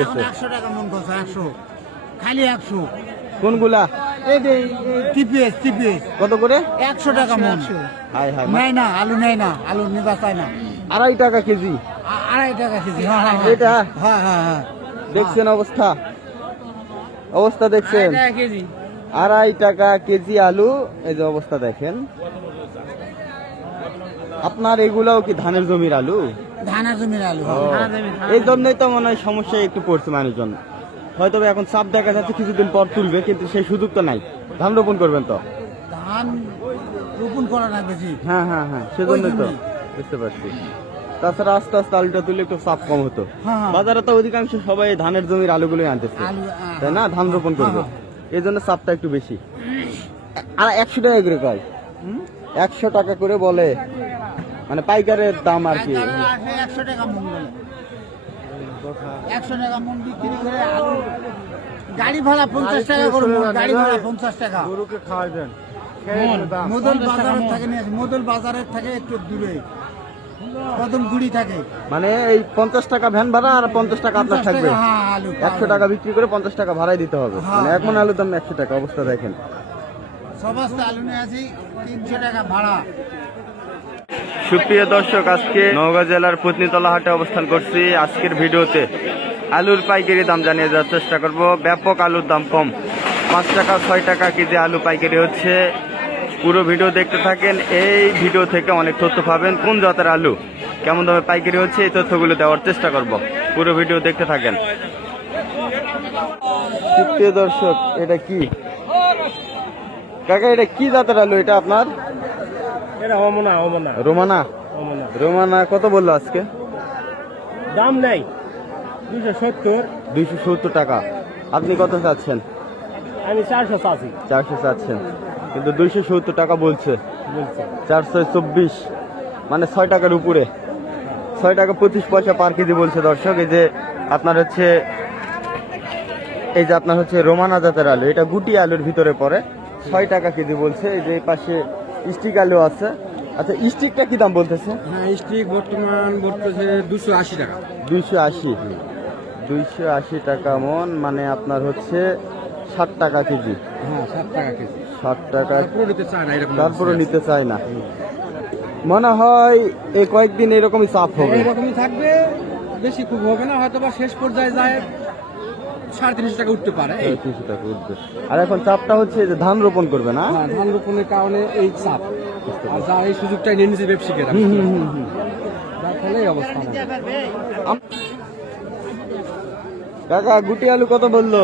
চাইতেছে? 100 টাকা মন করছে, 100 খালি 100। কোনগুলা? এই যে টিপিএস কত করে? 100 টাকা মন। হাই হাই, নেয় না, আলু নেয় না, আলু নিবা চায় না। 2.5 টাকা কেজি। 2.5 টাকা কেজি। হ্যাঁ হ্যাঁ এটা হ্যাঁ হ্যাঁ হ্যাঁ। দেখছেন অবস্থা? অবস্থা দেখছেন? 2.5 টাকা কেজি। 2.5 টাকা কেজি আলু। এই যে অবস্থা দেখেন। আপনার এগুলাও কি ধানের জমির আলু? ধানের জমির আলু। এই জন্যই তো মনে হয় সমস্যায় একটু পড়ছে মানুষজন। হয়তো এখন চাপ দেখা যাচ্ছে কিছুদিন পর তুলবে, কিন্তু সেই সুযোগ তো নাই। ধান রোপণ করবেন তো? ধান রোপণ করা না বেশি। হ্যাঁ হ্যাঁ হ্যাঁ, সেজন্যই তো। বুঝতে পারছি। তাছাড়া আস্তে আস্তে আলুটা তুললে একটু চাপ কম হতো। বাজারে তো অধিকাংশ সবাই ধানের জমির আলুগুলোই আনতেছে, তাই না? ধান রোপণ করবে, এই জন্য চাপটা একটু বেশি। আর 100 টাকা করে কয়? 100 টাকা করে বলে, মানে পাইকারের দাম আর কি। 100 টাকা মন বলে। 100 টাকা মন বিক্রি করে আলু গাড়ি ভাড়া 50 টাকা করে মন, গাড়ি ভাড়া 50 টাকা। গরুকে খাওয়াবেন। মদল বাজারের থেকে নিয়ে আসি, মদল বাজারের থেকে একটু দূরে কদম গুড়ি থাকে। মানে এই 50 টাকা ভ্যান ভাড়া আর 50 টাকা আপনার 50 থাকবে। টাকা, হ্যাঁ, আলু 100 টাকা বিক্রি করে 50 টাকা ভাড়াই দিতে হবে। মানে এক মন আলুর দাম 100 টাকা। অবস্থা দেখেন। সমস্ত আলু নিয়ে আসি 300 টাকা ভাড়া। সুপ্রিয় দর্শক, আজকে নওগাঁ জেলার পত্নীতলা হাটে অবস্থান করছি। আজকের ভিডিওতে আলুর পাইকারি দাম জানিয়ে যাওয়ার চেষ্টা করব। ব্যাপক আলুর দাম কম, 5 টাকা 6 টাকা কেজি আলু পাইকারি হচ্ছে। পুরো ভিডিও দেখতে থাকেন। এই ভিডিও থেকে অনেক তথ্য পাবেন। কোন জাতের আলু কেমন দামে পাইকারি হচ্ছে এই তথ্যগুলো দেওয়ার চেষ্টা করব। পুরো ভিডিও দেখতে থাকেন। সুপ্রিয় দর্শক, এটা কি কাকা? এটা কি জাতের আলু? এটা আপনার এটা অমনা রোমানা? রোমানা কত বললো আজকে? দাম নেই, 270। 270 টাকা। আপনি কত চাচ্ছেন? আমি 400 চাচ্ছি। 400 চাচ্ছেন, কিন্তু 270 টাকা বলছে। 424, মানে 6 টাকার উপরে। 6 টাকা 25 পয়সা পার কেজি বলছে দর্শক। এই যে আপনার হচ্ছে, এই যে আপনার হচ্ছে রোমানা জাতের আলু, এটা গুটি আলুর ভিতরে পড়ে। 6 টাকা কেজি বলছে। এই যে এই পাশে স্টিক আলু আছে। আচ্ছা, স্টিকটা কি দাম বলতেছে? হ্যাঁ, স্টিক বর্তমান বলতেছে 280 টাকা। 280 টাকা মন, মানে আপনার হচ্ছে 60 টাকা কেজি। হ্যাঁ, 7 টাকা কেজি। 60 টাকা। তারপরে নিতে চায় না, এরকম তারপরে নিতে চায় না। মনে হয় এই কয়েকদিন এরকমই চাপ হবে। এরকমই থাকবে, বেশি খুব হবে না, হয়তো বা শেষ পর্যায়ে যায় 350 টাকা উঠতে পারে। 300 টাকা উঠবে। আর এখন চাপটা হচ্ছে যে ধান রোপণ করবে না? হ্যাঁ, ধান রোপণের কারণে এই চাপ। আর যা এই সুযোগটাই নিয়ে নিচ্ছে ব্যবসায়ীরা, যার ফলে এই অবস্থা আমাদের। কাকা, গুটি আলু কত বললো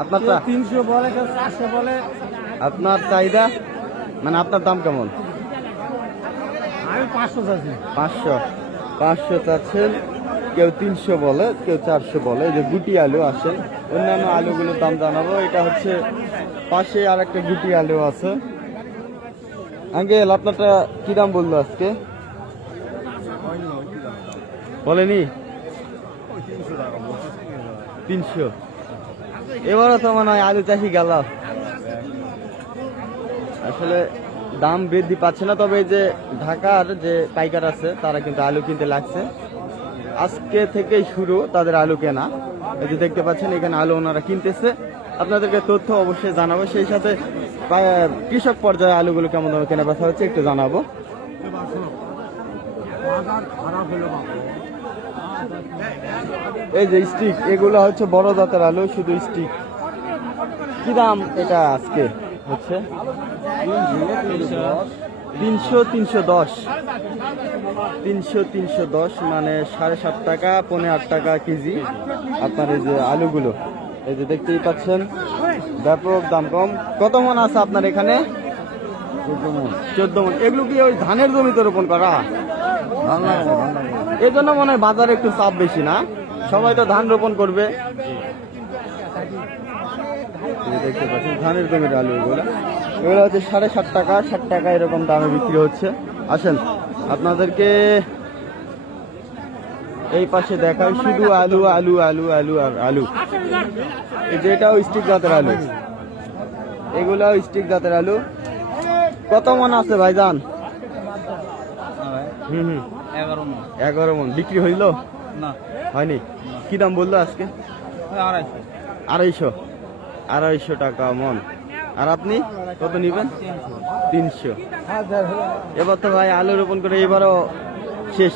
আপনার? 300 বলে, 400 বলে। আপনার চাহিদা, মানে আপনার দাম কেমন? আমি 500 চাচ্ছি। 500 চাচ্ছেন। কেউ 300 বলে, কেউ 400 বলে। এই যে গুটি আলু আসেন, অন্যান্য আলুগুলোর দাম জানাবো। এটা হচ্ছে পাশে আর একটা গুটি আলু আছে। আঙ্কেল, আপনারটা কি দাম বললো আজকে? বলেনি? 300। এবারও তো মনে হয় আলু চাষি গেল। আসলে দাম বৃদ্ধি পাচ্ছে না, তবে এই যে ঢাকার যে পাইকার আছে তারা কিন্তু আলু কিনতে লাগছে। আজকে থেকেই শুরু তাদের আলু কেনা। এই যে দেখতে পাচ্ছেন এখানে আলু ওনারা কিনতেছে। আপনাদেরকে তথ্য অবশ্যই জানাবো। সেই সাথে কৃষক পর্যায়ে আলুগুলো কেমন দামে কেনা বেচা হচ্ছে একটু জানাবো। এই যে স্টিক, এগুলো হচ্ছে বড় জাতের আলু, শুধু স্টিক। কি দাম এটা আজকে হচ্ছে? 300-310, মানে 7.5 টাকা 8.5 টাকা কেজি আপনার এই যে আলুগুলো। এই যে দেখতেই পাচ্ছেন, ব্যাপক দাম কম। কত মন আছে আপনার এখানে? 14 মন। এগুলো কি ওই ধানের জমিতে রোপণ করা? এই জন্য মনে হয় বাজারে একটু চাপ বেশি না? সবাই তো ধান রোপণ করবে। দেখতে পাচ্ছেন ধানের জমির আলু এগুলো। এগুলো হচ্ছে 7.5 টাকা 7 টাকা এরকম দামে বিক্রি হচ্ছে। আসেন আপনাদেরকে এই পাশে দেখাই, শুধু আলু আলু আলু আলু আর আলু। এই যে এটাও স্টিক জাতের আলু, এগুলাও স্টিক জাতের আলু। কত মন আছে ভাইজান? 11 মন বিক্রি হইল। না হয়নি? কি দাম বললো আজকে? 250 250 টাকা মন। আর আপনি কত নিবেন? 300। এবার তো ভাই আলু রোপণ করে এবারও শেষ।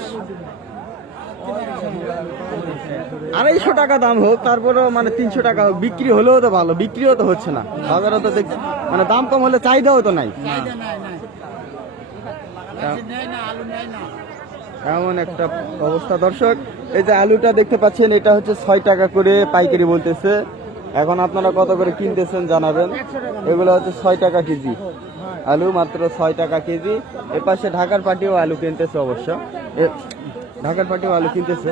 250 টাকা দাম হোক, তারপরেও মানে 300 টাকা হোক, বিক্রি হলেও তো ভালো। বিক্রিও তো হচ্ছে না বাজারে, তো মানে দাম কম হলে চাহিদাও তো নাই। এমন একটা অবস্থা দর্শক। এই যে আলুটা দেখতে পাচ্ছেন, এটা হচ্ছে 6 টাকা করে পাইকারি বলতেছে। এখন আপনারা কত করে কিনতেছেন জানাবেন। এগুলো হচ্ছে 6 টাকা কেজি আলু, মাত্র 6 টাকা কেজি। এর পাশে ঢাকার পাটিও আলু কিনতেছে অবশ্য, ঢাকার পাটিও আলু কিনতেছে,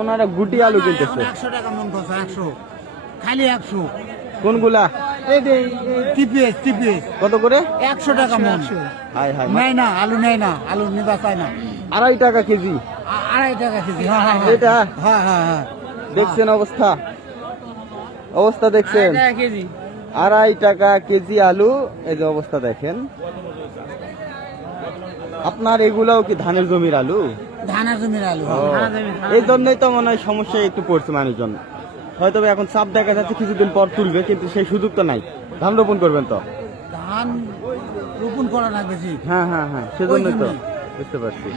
ওনারা গুটি আলু কিনতেছে। 100 টাকা মন কত? 100 খালি 100। কোনগুলা? টিপিএস কত করে? 100 টাকা মন। হাই হাই, নেয় না আলু, নেয় না আলু, নিবা চায় না। 2.5 টাকা কেজি 2.5 টাকা কেজি। হ্যাঁ এটা। হ্যাঁ হ্যাঁ হ্যাঁ। দেখছেন অবস্থা, অবস্থা দেখছেন? 2.5 টাকা কেজি আলু। এই যে অবস্থা দেখেন। আপনার এগুলাও কি ধানের জমির আলু? ধানের জমির আলু। ও, এই জন্যই তো মনে হয় সমস্যায় একটু পড়ছে মানুষজন। হয়তো এখন চাপ দেখা যাচ্ছে কিছুদিন পর তুলবে, কিন্তু সেই সুযোগ তো নাই। ধান রোপণ করবেন তো? ধান রোপণ করা না বেশি। হ্যাঁ হ্যাঁ হ্যাঁ, সেজন্যই তো। ওই জন্যই। বুঝতে পারছি।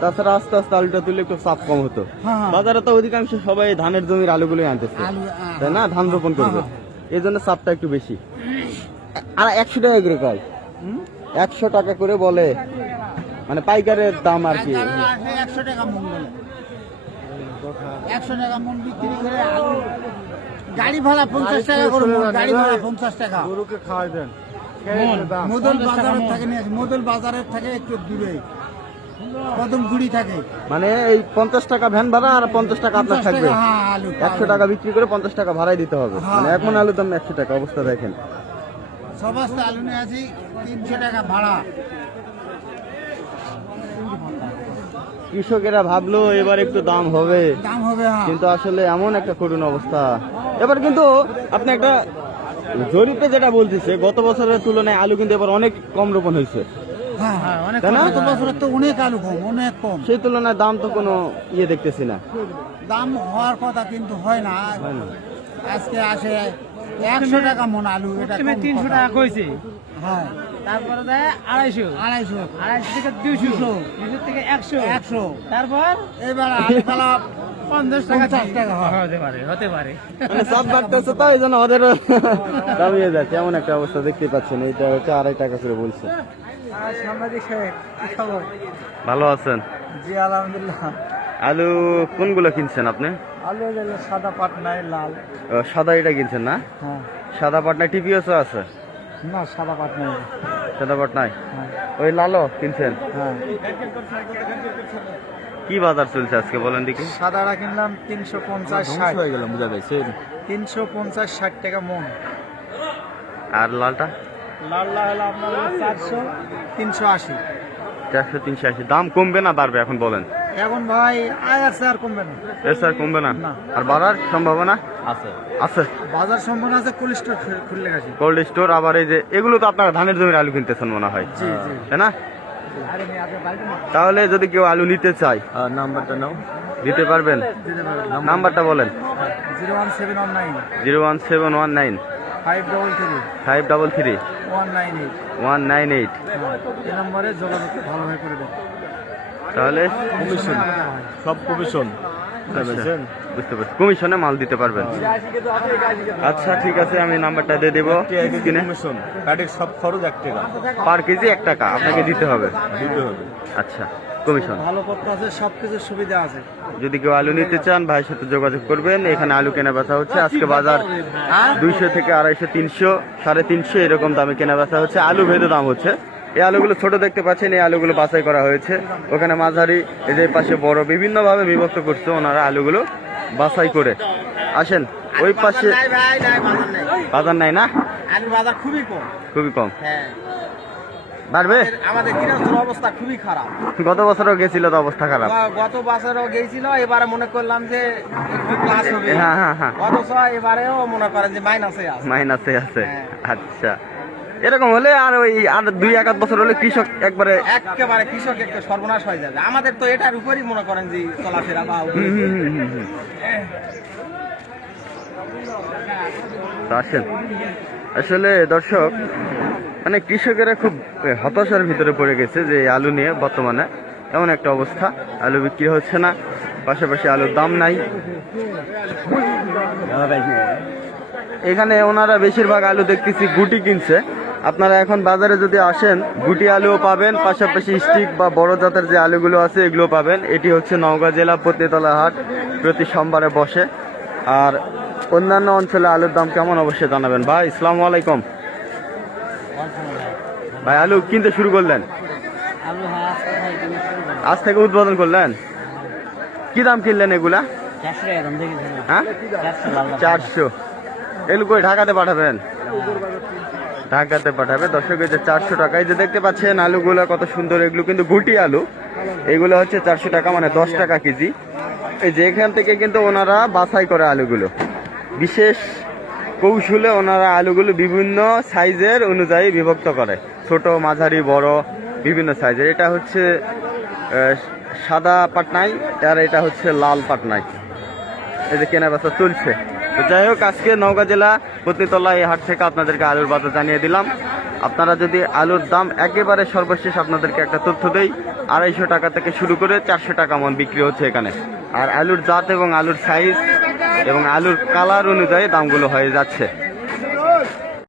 তাছাড়া আস্তে আস্তে আলুটা তুললে একটু চাপ কম হতো। হ্যাঁ। বাজারে তো অধিকাংশ সবাই ধানের জমির আলুগুলোই আনতেছে, আলু, তাই না? ধান রোপণ করবে, এই জন্য চাপটা একটু বেশি। আর 100 টাকা করে কয়, 100 টাকা করে বলে, মানে পাইকারের দাম আর কি। 100 টাকা মন বলে। 100 টাকা মন বিক্রি করে আলু গাড়ি ভাড়া 50 টাকা করে মন, গাড়ি ভাড়া 50 টাকা। গরুকে খাওয়াই দেন। মোদল বাজারের থেকে নিয়ে আসি, মোদল বাজারের থেকে একটু দূরে কদম গুড়ি থাকে। মানে এই 50 টাকা ভ্যান ভাড়া আর 50 টাকা আপনার 50 থাকবে। টাকা, হ্যাঁ, আলু 100 টাকা বিক্রি করে 50 টাকা ভাড়াই দিতে হবে। হ্যাঁ। মানে এখন আলুর দাম 100 টাকা, অবস্থা দেখেন। সমস্ত আলু নিয়ে আসি 300 টাকা ভাড়া। কৃষকেরা ভাবলো এবার একটু দাম হবে, দাম হবে। হ্যাঁ কিন্তু আসলে এমন একটা করুণ অবস্থা। এবার কিন্তু আপনি একটা জরিপে যেটা বলতেছে, গত বছরের তুলনায় আলু কিন্তু এবার অনেক কম রোপণ হয়েছে, হ্যাঁ হ্যাঁ, অনেক তাই না? কম। গত বছরের তো অনেক আলু কম, অনেক কম। সেই তুলনায় দাম তো কোনো ইয়ে দেখতেছি না। দাম হওয়ার কথা কিন্তু হয় না। হয় না। আজকে আসে 100 টাকা মন আলু, এটা 300 টাকা কইছে, হ্যাঁ, তারপরে দেয় 250, 250 থেকে 200, 200 থেকে 100, 100। তারপর এবার আলু কালা 50 টাকা 50 টাকা হয়। হতে পারে মানে চাপ বাড়তেছে, তো এই জন্য ওদেরও দামিয়ে যাচ্ছে, এমন একটা অবস্থা দেখতে পাচ্ছেন। এইটা হচ্ছে 2.5 টাকা করে বলছে। সাংবাদিক সাহেব, কি খবর? ভালো আছেন? জি আলহামদুলিল্লাহ। আলু কোনগুলো কিনছেন আপনি? আলু হলো সাদা পাটনায় লাল। সাদা এটা কিনছেন না? হ্যাঁ, সাদা পাটনায় টিপিএসও আছে? না সাদা পাটনায়। সাদা পাটনায় হ্যাঁ ওই লালও কিনছেন? হ্যাঁ। কি বাজার চলছে আজকে বলেন দেখি? সাদাটা কিনলাম 350-60 হয়ে গেল, বুঝা যাচ্ছে। 350-60 টাকা মন। আর লালটা? লালটা হলো আপনার 400, 380। 400 380। দাম কমবে না বাড়বে এখন বলেন? এখন ভাই আয় আছে, আর কমবে না। এর স্যার কমবে না? না। আর বাড়ার সম্ভাবনা আছে? আছে। বাজার সম্ভাবনা আছে, কোল্ড স্টোর খুললে গেছে। Cold store. আবার এই যে এগুলো তো আপনার ধানের জমির আলু কিনতেছেন মনে হয়, জি জি। তাই না? তাহলে যদি কেউ আলু নিতে চায়, নাম্বারটা নাও। দিতে পারবেন? দিতে পারবেন। নাম্বারটা বলেন। 01719 01719 533 533 198। 198। এই নম্বরে যোগাযোগ ভালোভাবে করে দেন। তাহলে কমিশন, সব কমিশন। বুঝতে পারছি, কমিশনে মাল দিতে পারবেন। আচ্ছা ঠিক আছে, আমি নাম্বারটা দিয়ে দেবো স্ক্রিনে। কমিশন গাড়ির সব খরচ 1 টাকা পার কেজি 1 টাকা আপনাকে দিতে হবে। দিতে হবে। আচ্ছা, কমিশন। ভালো পত্র আছে, সবকিছু সুবিধা আছে। যদি কেউ আলু নিতে চান ভাইয়ের সাথে যোগাযোগ করবেন। এখানে আলু কেনা বেচা হচ্ছে। আজকে বাজার 200 থেকে 250, 300, 350 এরকম দামে কেনা বেচা হচ্ছে। আলু ভেদে দাম হচ্ছে। এই আলুগুলো ছোট দেখতে পাচ্ছেন, এই আলুগুলো বাছাই করা হয়েছে। ওখানে মাঝারি, এই যে পাশে বড়, বিভিন্ন ভাবে বিভক্ত করছে ওনারা আলুগুলো বাছাই করে। আসেন ওই পাশে। বাজার নাই না? আলুর বাজার খুবই কম। খুবই কম। হ্যাঁ, বাড়বে? আমাদের গৃহস্থর অবস্থা খুবই খারাপ। গত বছরও গেছিল তো অবস্থা খারাপ। গত বছরও গেছিল, এবারে মনে করলাম যে একটু প্লাস হবে। হ্যাঁ হ্যাঁ হ্যাঁ, অথচ এবারেও মনে করেন যে মাইনাসে আছে। মাইনাসে আছে। হ্যাঁ। আচ্ছা, এরকম হলে আর ওই আর 2-1 বছর হলে কৃষক একবারে একেবারে কৃষক একটা সর্বনাশ হয়ে যাবে। আমাদের তো এটার উপরই মনে করেন যে চলাফেরা বা তা আসেন আসলে দর্শক মানে কৃষকেরা খুব হতাশার ভিতরে পড়ে গেছে যে এই আলু নিয়ে বর্তমানে এমন একটা অবস্থা, আলু বিক্রি হচ্ছে না, পাশাপাশি আলুর দাম নাই। এখানে ওনারা বেশিরভাগ আলু দেখতেছি গুটি কিনছে। আপনারা এখন বাজারে যদি আসেন গুটি আলুও পাবেন, পাশাপাশি স্টিক বা বড় জাতের যে আলুগুলো আছে এগুলো পাবেন। এটি হচ্ছে নওগাঁ জেলা পত্নীতলা হাট, প্রতি সোমবারে বসে। আর অন্যান্য অঞ্চলে আলুর দাম কেমন অবশ্যই জানাবেন। ভাই আসসালামু আলাইকুম। ভাই আলু কিনতে শুরু করলেন, আজ থেকে উদ্বোধন করলেন, কি দাম কিনলেন এগুলা? হ্যাঁ 400। এগুলো কই ঢাকাতে পাঠাবেন? ঢাকাতে পাঠাবে। দর্শক এই যে 400 টাকা, এই যে দেখতে পাচ্ছেন আলুগুলো কত সুন্দর, এগুলো কিন্তু গুটি আলু। এগুলো হচ্ছে 400 টাকা, মানে 10 টাকা কেজি। এই যে এখান থেকে কিন্তু ওনারা বাছাই করে আলুগুলো, বিশেষ কৌশলে ওনারা আলুগুলো বিভিন্ন সাইজের অনুযায়ী বিভক্ত করে, ছোট মাঝারি বড় বিভিন্ন সাইজের। এটা হচ্ছে সাদা পাটনাই, আর এটা হচ্ছে লাল পাটনাই। এই যে কেনা বেচা চলছে। তো যাই হোক, আজকে নওগাঁ জেলা পত্নীতলা এই হাট থেকে আপনাদেরকে আলুর বাজার জানিয়ে দিলাম। আপনারা যদি আলুর দাম একেবারে সর্বশেষ আপনাদেরকে একটা তথ্য দেই, 250 টাকা থেকে শুরু করে 400 টাকা মন বিক্রি হচ্ছে এখানে। আর আলুর জাত এবং আলুর সাইজ এবং আলুর কালার অনুযায়ী দামগুলো হয়ে যাচ্ছে।